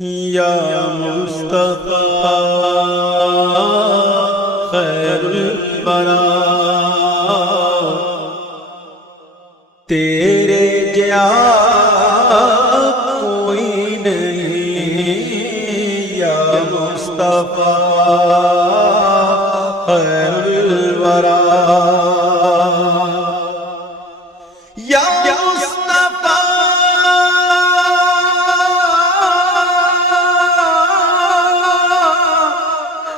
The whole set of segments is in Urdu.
یا مصطفیٰ خیر الورا، تیرے جیا کوئی نہیں، یا مصطفیٰ خیر الورا، یا مصطفیٰ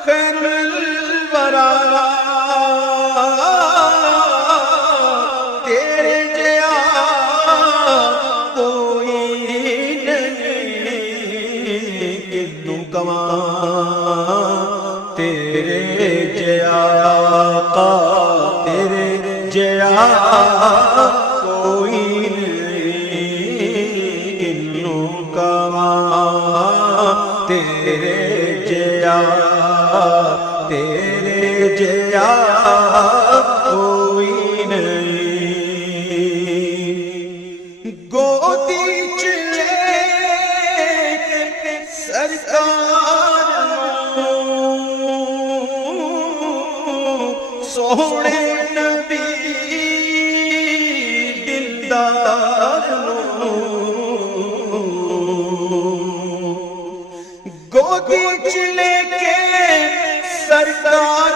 خیر الورا، تیرے جیا کوئی نہیں، کنوں کواں تیرے جیا کا، تیرے جیا کوئی نہیں، کنوں کواں تیرے جیا، تیرے جیا کوئی نہیں، گودی چ لے سرکار سونے نبی دلدار، گودی چ لے کے سرکار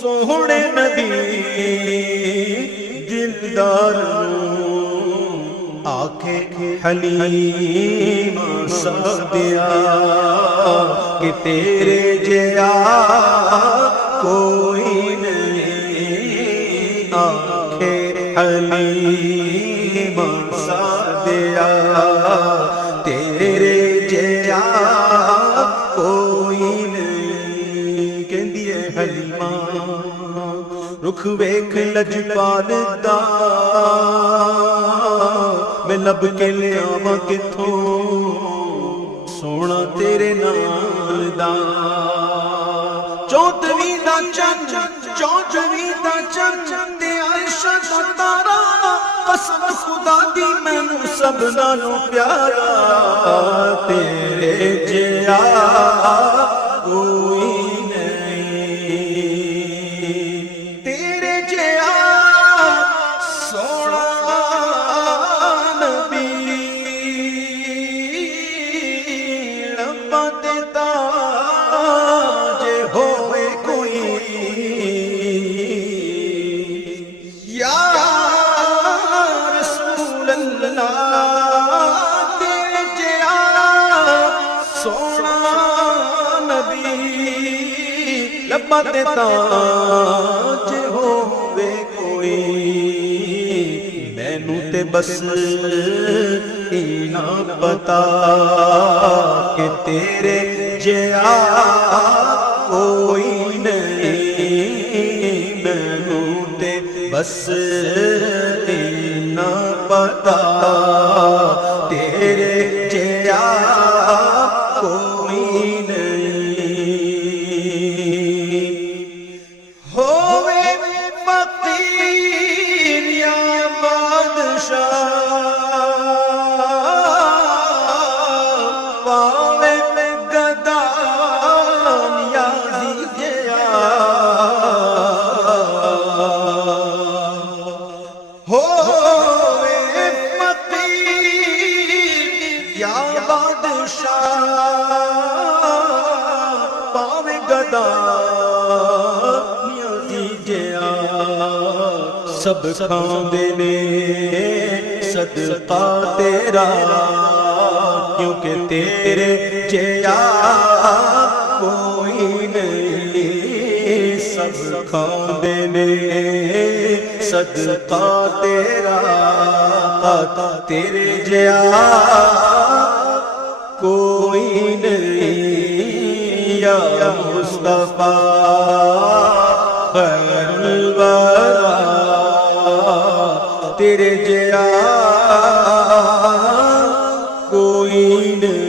سونے نبی دلدار، آنکھیں حلیم سعدیا کہ تیرے جیا کوئی نہیں، آنکھیں حلیم سعدیا تیرے جیا کوئی نہیں، کہندی ہے حلیمہ رخ ویکھ لجپال دا، میں لب کے لیاواں کتھوں سونا تیرے نال دا، چودھویں دا چند، چودھویں دا چند تے عائشہ دا تارا، قسم خدا دی مینوں سب نالوں پیارا، تیرے جیا کوئی نہیں، تیرے جیا سونا نبی ربا دیتا جے ہوئے کوئی، یا رسول اللہ تیرے جیا سونا نبی ربا دیتا جے ہوئے کوئی، مینوں تے بس اینا پتا کہ تیرے جیا کوئی نہیں، مینوں تے بس اینا پتا تیرے جیا کوئی نہیں، ہووے فقیر یا بادشاہ، پاوے گدا نیازی جیا، ہووے فقیر یا بادشاہ، پاوے گدا نیازی جیا، سب کھاندے نے صدقہ تیرا، کیونکہ تیرے جیا کوئی نہیں، سب کھاندے نے صدقہ تیرا، تیرے جیا کوئی نہیں، یا مصطفیٰ خیر الورا، تیرے جیا کوئی نہیں۔